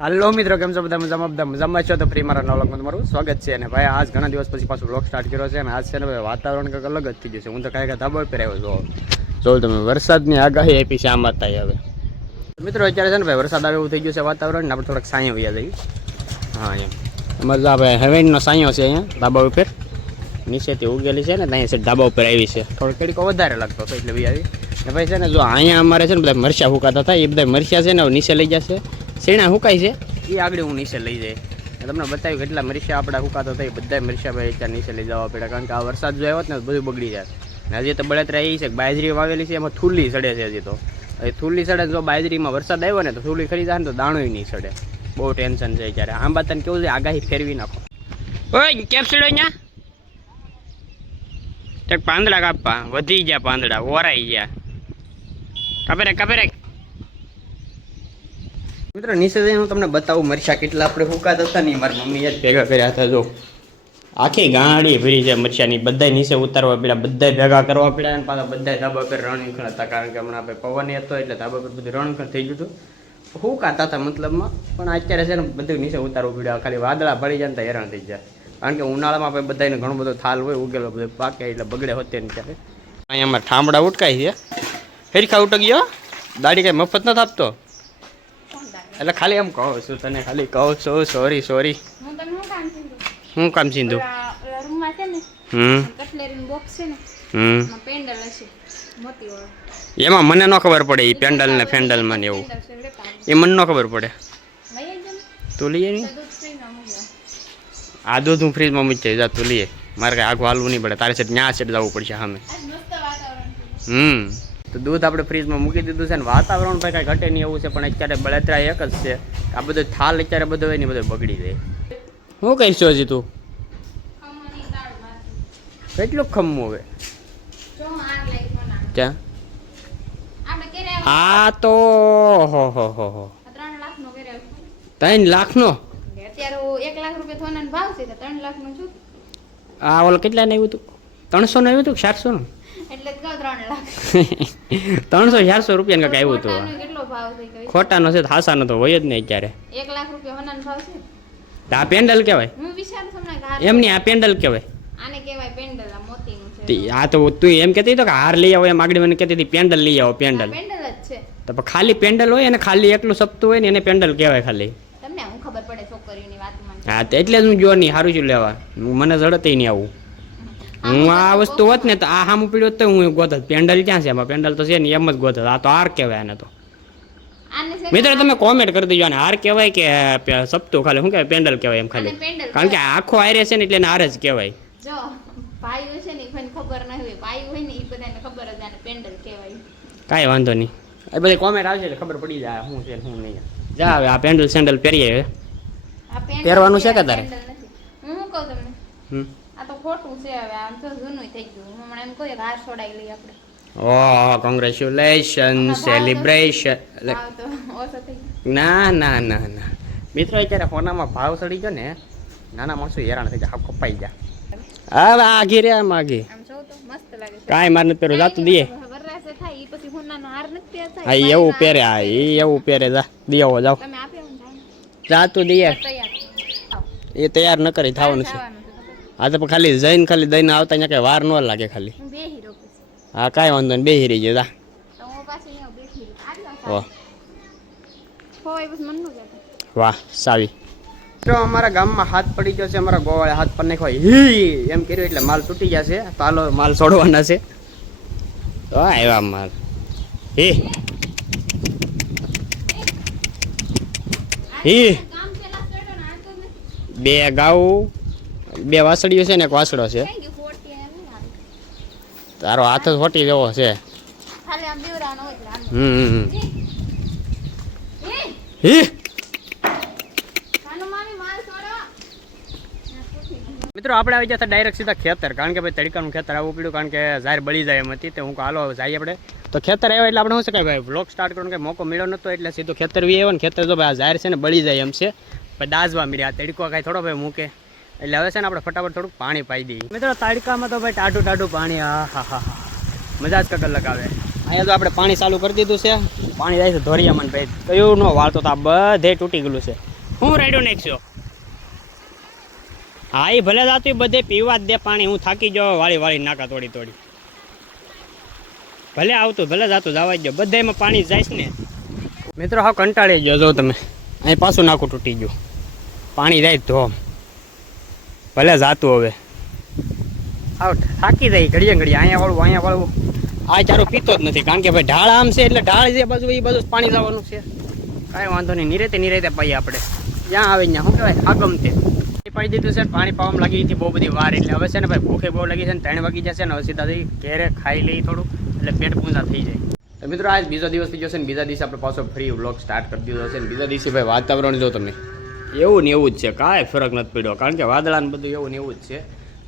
હાલો મિત્રો, કેમ છો બધા? મજામાં બધા મજામાં છો? તો ફ્રી મારા નવલકમાં તમારું સ્વાગત છે. અને ભાઈ, આજ ઘણા દિવસ પછી પાછું બ્લોગ સ્ટાર્ટ કર્યો છે. અને આજ છે ને ભાઈ, વાતાવરણ કંઈક અલગ જ થઈ ગયું છે. હું તો કાંઈ કાંઈ ઉપર આવ્યો છું. જો તમે વરસાદની આગાહી આપી છે આમ થાય હવે. મિત્રો, અત્યારે છે ને ભાઈ, વરસાદ આવે એવું થઈ ગયું છે વાતાવરણ. ને આપણે થોડાક સાંયો વ્યા જઈએ. હા, એમ. અમારે જો હેવેનનો સાંયો છે અહીંયા, ધાબા ઉપર. નીચેથી ઉગેલી છે ને ત્યાં છે ધાબા ઉપર આવી છે. થોડો કેડીકો વધારે લાગતો હતો એટલે ભાઈ આવી ને ભાઈ, છે ને, જો અહીંયા અમારે છે ને બધા મરચા ફૂકાતા હતા. એ બધા મરચા છે ને નીચે લઈ જશે. શેણા હુકાય છે? એ આગળ હું નીચે લઈ જાય. તમને બતાવ્યું કેટલા મરચા આપણા હુકાતા એ બધા મરચા ભાઈ ત્યાં નીચે લઈ જવા પડ્યા. કારણ કે આ વરસાદ જો આવ્યો ને બધું બગડી જાય. ને હજી તો બળતરા એ છે બાજરી વાવેલી છે, એમાં થૂલી સડે છે હજી તો. હવે થૂલી સડે જો બાજરીમાં વરસાદ આવ્યો ને તો થૂલી ખરી જાય ને તો દાણો નહીં સડે. બહુ ટેન્શન છે અત્યારે. આંબા તને કેવું છે? આગાહી ફેરવી નાખો. ઓય કેપ સીડો અહીંયા? પાંદડા કાપવા. વધી ગયા પાંદડા. ઓરાઈ ગયા. કાપે રે કાપે રે મિત્રો, નીચે જઈને હું તમને બતાવું મરચા કેટલા આપણે ફૂકાતા હતા ને મારી મમ્મીએ જ ભેગા કર્યા હતા, જો. આખી ગાડી ભરી છે મરચાની બધા નીચે ઉતારવા પડ્યા બધા ભેગા કરવા પડ્યા અને પાછા બધા ધાબા પર રણખણ હતા, કારણ કે હમણાં આપણે પવન હતો એટલે ધાબા પર બધું રણ થઈ ગયું હતું. ફૂકાતા હતા મતલબમાં, પણ અત્યારે છે ને બધું નીચે ઉતારવું પડ્યા ખાલી વાદળા પડી જાય ને તો હેરાન થઈ જાય. કારણ કે ઉનાળામાં આપણે બધાને ઘણો બધો થાલ હોય, ઉગેલો બધો પાકે એટલે બગડે હોતે ને ત્યારે અહીંયા અમારે ઠામડા ઉટકાય છે. ફેરખા ઉટક ગયો દાડી કાંઈ મફત નથી આપતો. એટલે ખાલી એમ કહું છું તને ખાલી કહું છો? સોરી સોરી હું કામ? સિંધુ? ઓલા- ઓલા રૂમમાં છે ને હમ. કટલેરીનું બોક્સ છે ને હમ. એમાં પેન્ડલ હશે મોતી એમાં મને ન ખબર પડે એ પેન્ડલ ને ફેન્ડલમાં ને એવું. એ મને ન ખબર પડે. તું લઈએ નહીં આ દૂધ હું ફ્રીજમાં મૂકી જા તું લઈએ મારે કાંઈ આગું હાલવું નહીં પડે. તારે છે ત્યાં છે જવું પડશે સામે. હમ. તો દૂધ આપણે ફ્રીજમાં મૂકી દીધું છે ને વાતાવરણ ભાઈ કાંઈ ઘટે નહીં એવું છે પણ અત્યારે બળતરા એક જ છે. આ બધો થાલ અત્યારે બધો હોય ને બધો બગડી જાય. શું કહીશ હજી તું. કેટલું ખમવું હવે. ક્યાં? આ તો હો હો હો હો. ત્રણ લાખ છું આ ઓલ કેટલા ને આવ્યું હતું? ત્રણસો ને આવ્યું હતું ચારસો નું ત્રણસો ચારસો રૂપિયા કાંઈક આવ્યું હતું. ખોટાનો છે તો હાસાનો તો હોય જ નહીં અત્યારે એક લાખ રૂપિયા ભાવ છે? આ પેન્ડલ કહેવાય. એમની આ પેન્ડલ કહેવાય. આને કહેવાય પેન્ડલ આ મોતીનું છે. આ તો તું એમ કહેતી તો કે હાર લઈ આવો એમ આગળ મને કહેતી હતી પેન્ડલ લઈ આવો પેન્ડલ. પેન્ડલ જ છે. તો ખાલી પેન્ડલ હોય અને ખાલી એકલું સપતું હોય ને એને પેન્ડલ કહેવાય ખાલી. તમને હું ખબર પડે છોકરીઓની વાત હા તો એટલે જ હું જો નહીં સારું છું લેવા. મને જડતે નહીં આવું. હું આ વસ્તુ હોત ને તો આ સામું પીડ્યો તો હું ગોતત. પેન્ડલ ક્યાં છે? એમાં પેન્ડલ તો છે ને એમ જ ગોતત. આ તો હાર કહેવાય એને તો. મિત્રો તમે કોમેન્ટ કરી દેજો ને હાર કહેવાય કે સપતું ખાલી? શું કહેવાય? પેન્ડલ કહેવાય એમ ખાલી. કારણ કે આખો આયરે છે ને એટલે હાર જ કહેવાય. જો પાયું છે ને એ ખબર ન હોય પાયું હોય ને એ બધાને ખબર જ આને પેન્ડલ કહેવાય. કાંઈ વાંધો નહીં. એ બધી કોમેન્ટ આવશે એટલે ખબર પડી જાય શું છે શું નહીં. જા હવે આ પેન્ડલ સેન્ડલ પહેરીએ પહેરવાનું છે કે તારે? હું કહું તમને? આ તો ખોટું છે હવે આમ તો જૂનું થઈ ગયું. હમણાં એમ કોઈ હાર છોડાઈ લઈએ આપણે. ઓહ કોંગ્રેચ્યુલેશન સેલિબ્રેશન ગયો. ના ના ના ના. મિત્રો અત્યારે ફોનામાં ભાવ ચડી ગયો ને નાના માણસો હેરાન થઈ જાય હાવ કપાઈ જાય હવે આઘી રે આમ છે. કાંઈ માર નથી પહેરું જાતું પહેરતા. હા એવું પહેરે હા એ એવું પહેરે જા ને જાઓ. જાતું દઈએ. એ તૈયાર ન કરી થવાનું છે. હા તો ખાલી જઈને ખાલી દઈને આવતા અહીંયા કઈ વાર ન લાગે ખાલી. હું કાંઈ વાંધો નહીં બે હીરી જતા જા રહી. વાહ સારી હોય બસ મનનું જતું. વાહ સાવી. તો અમારા ગામમાં હાથ પડી ગયો છે અમારા ગોવાળે હાથ પર નાખવા હી એમ કર્યું એટલે માલ તૂટી ગયા છે તો હાલો માલ છોડવાના છે. તો આવ્યા માલ. હે. હી. પેલા જ. બે ગાઉ. બે વાસળીઓ છે ને એક વાસળો છે. તારો હાથ જ હોટી જેવો છે. હમ. મિત્રો આપણે આવી જતા ડાયરેક્ટ સીધા ખેતર. કારણ કે ભાઈ તડકાનું ખેતર આવવું પડ્યું કારણ કે ઝાર બળી જાય એમ હતી તો હું હાલો જાય આપણે. તો ખેતર આવ્યા એટલે આપણે શું કે ભાઈ બ્લોક સ્ટાર્ટ કરવાનો કંઈ મોકો મળ્યો નહોતો એટલે સીધો ખેતર વી આવ્યો ને ખેતર તો ભાઈ આ ઝાર છે ને બળી જાય એમ છે. પછી દાઝવા મળ્યા તડકો કાંઈ થોડો ભાઈ મૂકે. એટલે હવે છે ને આપણે ફટાફટ થોડુંક પાણી પાઈ દઈએ. મિત્રો તાડકામાં તો ભાઈ ટાઢું ટાઢું પાણી હા હા મજા જ કકર લગાવે. અહીંયા તો આપણે પાણી ચાલુ કરી દીધું છે. પાણી જાય છે ધોરિયામાં ભાઈ. કયું ન વાળતો તો આ બધે તૂટી ગયેલું છે. હું રેડ્યો નાખશો હા એ ભલે જાતું બધે પીવા જ દે પાણી હું થાકી જાઉં વાળી વાળી નાકા તોડી તોડી. ભલે આવતું ભલે જાતું જવા જ બધામાં પાણી જાય છે ને. મિત્રો હા કંટાળી ગયો જો તમે. અહીં પાછું નાકું તૂટી ગયું. પાણી જાય ધોમ ભલે જાતું હવે. આવ થાકી જાય ઘડીએ ઘડીએ. અહીંયા વાળું અહીંયા વાળું. આ ચારો પીતો જ નથી કારણ કે ભાઈ ઢાળ આમ છે એટલે ઢાળ છે બાજુ એ બાજુ પાણી જવાનું છે. કાંઈ વાંધો નહીં નિરેતે નિરેતે પાઈએ આપણે. જ્યાં આવે ત્યાં શું કહેવાય આગમ તે. એ પાડી દીધું છે પાણી પાવામાં લાગી હતી બહુ બધી વાર. એટલે હવે છે ને ભાઈ ભૂખે બહુ લાગી છે ને ત્રણ વાગી જશે ને હવે સીધા ઘેરે ખાઈ લઈ થોડું એટલે પેટ પૂંજા થઈ જાય. તો મિત્રો આજ બીજો દિવસ થઈ જશે ને બીજા દિવસે આપણે પાછો ફ્રી વ્લોગ સ્ટાર્ટ કરી દીધો છે ને બીજા દિવસે ભાઈ વાતાવરણ જો તમે. એવું ને એવું જ છે. કાંઈ ફરક નથી પડ્યો. કારણ કે વાદળા ને બધું એવું ને એવું જ છે.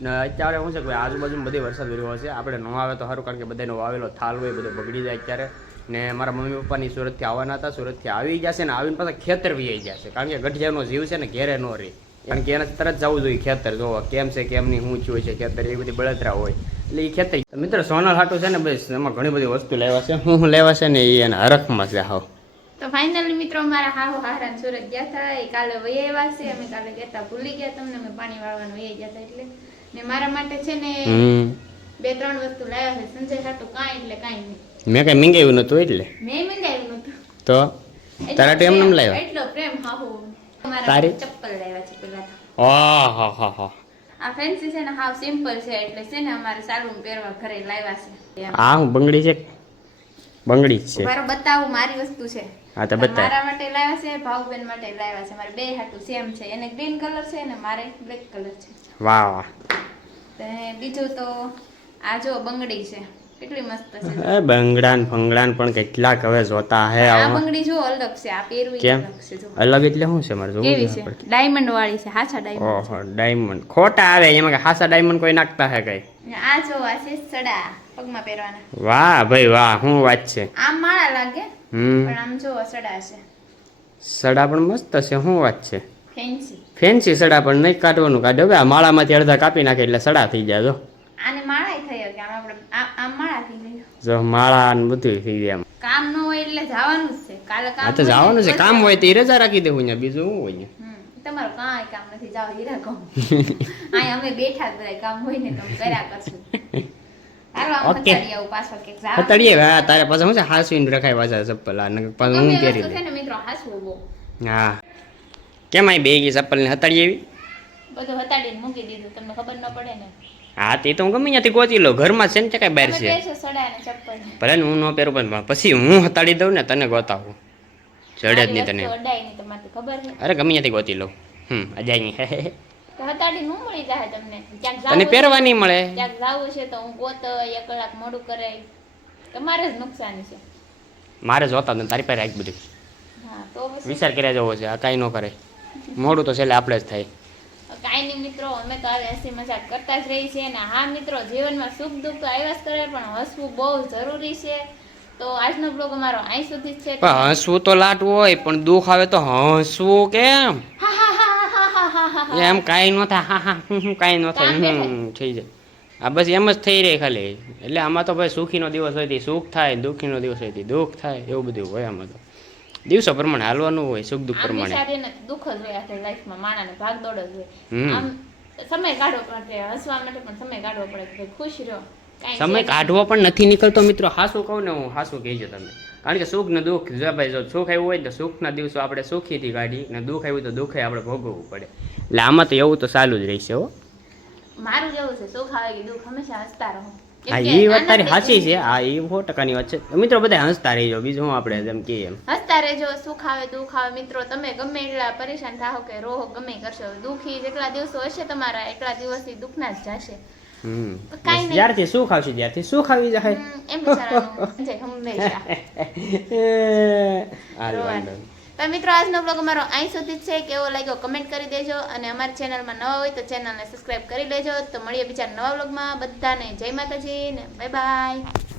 ને અત્યારે શું છે કે આજુબાજુ બધી વરસાદ વર્યો હશે. આપણે ન આવે તો સારું, કારણ કે બધાનો વાવેલો થાલ હોય, બધો બગડી જાય અત્યારે. ને મારા મમ્મી પપ્પાની સુરતથી આવવાના હતા, સુરતથી આવી જશે ને આવીને પાછા ખેતર વી જશે કારણ કે ગઢિયાનો જીવ છે ને ઘેરે ન રહે. કારણ કે એને તરત જવું જોઈએ ખેતર. જોવા કેમ છે, કેમ નહીં, શું થયું છે ખેતર, એ બધી બળતરા હોય. એટલે એ ખેતર મિત્ર, સોનલ હાટું છે ને, બસ એમાં ઘણી બધી વસ્તુ લેવા છે. હું હું લેવા છે ને એ એના હરખમાં છે, હાવ. તો ફાઇનલી મિત્રો મારા હાહુ હારા સુરત ગયા હતા એ કાલે વહી આવ્યા છે. અમે કાલે કહેતા ભૂલી ગયા તમને અમે પાણી વાળવાનું વહી ગયા હતા એટલે. ને મારા માટે છે ને બે ત્રણ વસ્તુ લાવ્યા છે. સંજય હાટુ કાંઈ એટલે કાંઈ નહીં. મેં કઈ મંગાવ્યું નતું એટલે. મેં મંગાવ્યું નતું તો? તારા પ્રેમ- નમ લાવ્યા એટલો પ્રેમ હાહુ. તારી? ચપ્પલ લાવ્યા છે પેલા આ હા હા હા. આ ફેન્સી છે ને હાવ સિમ્પલ છે એટલે છે ને અમારે સારું પહેરવા ઘરે લાવ્યા છે. આ હું બંગડી છે બંગડી જ છે. મારો બતાવું મારી વસ્તુ છે. હા તો બતાવ મારા માટે લાવ્યા છે ભાવબેન માટે લાવ્યા છે. મારે બે હાટુ સેમ છે. એને ગ્રીન કલર છે અને મારે બ્લેક કલર છે. વાહ વાહ. તો બીજું તો આ જો બંગડી છે. કેટલી મસ્ત છે. એ બંગડાન ફંગડાન પણ કેટલાક હવે જોતા હે આ બંગડી જો અલગ છે. આ પહેરવી અલગ છે જો. અલગ એટલે શું છે મારે જોવું કેવી છે? ડાયમંડ વાળી છે હાચા ડાયમંડ ઓહો ડાયમંડ. ખોટા આવે એમાં કે હાસા ડાયમંડ કોઈ નાખતા હે કઈ? આ જો આ છે સડા. પગમાં પહેરવાના. વાહ ભાઈ વાહ શું વાત છે. આમ માળા લાગે પણ આમ જો સડા છે. સડા પણ મસ્ત છે શું વાત છે. ફેન્સી ફેન્સી સડા પણ નહીં કાઢવાનું કાઢો હવે આ માળામાંથી અડધા કાપી નાખે એટલે સડા થઈ જાય જો. આને માળા થઈ કે આમ આપણે આમ માળા થઈ ગઈ જો માળા ને બધું થઈ જાય કામ ન હોય એટલે જવાનું જ છે. કાલે કામ હા તો જવાનું છે. કામ હોય તો રજા રાખી દેવું અહીંયા બીજું શું હોય? તમારું કાંઈ કામ નથી જાઓ હીરા કહો અહીંયા અમે બેઠા જ કામ હોય ને તો કર્યા કરશું. જવાનું. હતડીએ હા તારે પાછા હું છે? હાસવીને રખાય પાછા ચપ્પલ. આ પાછું હું પહેરી લઉં હા. કેમ આઈ બે ગઈ ચપ્પલ ને હતાડી એવી બધું હતાડીને મૂકી દીધું. તમને ખબર ન પડે ને. હા તે તો હું ગમે ત્યાંથી ગોતી લઉં. ઘરમાં છે ને તે કાંઈ બહાર છે? ભલે ને હું ન પહેરું પણ પછી હું હતાડી દઉં ને તને ગોતાવું. જડે જ નહીં તને. અરે ગમે ત્યાંથી ગોતી લઉં. હમ અજાય હતાડી નું મળી જાય તમને. ક્યાંક પહેરવાની મળે. ક્યાંક જાવું છે તો હું ગોત એક કલાક મોડું કરે તમારે જ નુકસાન છે. મારે જોતા ને તારી પાસે રાખ બધું. હા તો વિચાર કર્યા જવો છે આ કાંઈ નો કરે. મોડું તો છેલ્લે આપણે જ થાય. કાંઈ નહીં મિત્રો અમે તો આવી હસી મજાક કરતા જ રહી છીએ અને હા મિત્રો જીવનમાં સુખ દુઃખ તો આવ્યા જ કરે પણ હસવું બહુ જરૂરી છે. તો આજનો બ્લોગ અમારો અહીં સુધી જ છે. હસવું તો લાટ હોય પણ દુઃખ આવે તો હસવું કેમ? એમ કાંઈ ન થાય હા હા હમ, કાંઈ ન થાય હમ, થઈ જાય. આ બસ એમ જ થઈ રહે ખાલી. એટલે આમાં તો ભાઈ સુખીનો દિવસ હોય સુખ થાય દુઃખીનો દિવસ હોય દુઃખ થાય એવું બધું હોય આમાં તો. દિવસો પ્રમાણે હાલવાનું હોય સુખ દુઃખ પ્રમાણે. દુઃખ જ હોય આખી લાઈફમાં માણાને ભાગ દોડ જ હોય. આમ સમય કાઢવો પડે હસવા માટે પણ સમય કાઢવો પડે કે ખુશ રહો સમય કાઢવો પણ નથી નીકળતો મિત્રો હાસું કહું ને હું હાસું કહેજો તમે કારણ કે સુખ ને દુઃખ જો ભાઈ જો સુખ આવ્યું હોય તો સુખના દિવસો આપણે સુખીથી કાઢી ને દુઃખ આવ્યું તો દુઃખે આપણે ભોગવવું પડે. એટલે આમાં તો એવું તો ચાલુ જ રહેશે હો. મારું જેવું છે સુખ આવે કે દુઃખ હંમેશા હસતા રહો. હા એ વાત તારી સાચી છે. હા એ સો ટકાની વાત છે. મિત્રો બધા હસતા રહેજો બીજું હું આપણે જેમ કહીએ હસતા રહેજો સુખ આવે દુઃખ આવે. મિત્રો તમે ગમે એટલા પરેશાન થાઓ કે રોહો ગમે કરશો. દુઃખી જેટલા દિવસો હશે તમારા એટલા દિવસથી દુઃખના જ જશે. જ્યારથી સુખ આવશે ત્યારથી સુખ આવી જાય. એમ હંમેશા. તો મિત્રો, આજનો બ્લોગ અમારો અહીં સુધી જ છે. કેવો લાગ્યો કમેન્ટ કરી દેજો અને અમારી ચેનલમાં નવા હોય તો ચેનલને સબસ્ક્રાઇબ કરી લેજો. તો મળીએ બીજા નવા બ્લોગમાં બધાને જય માતાજી ને બાય બાય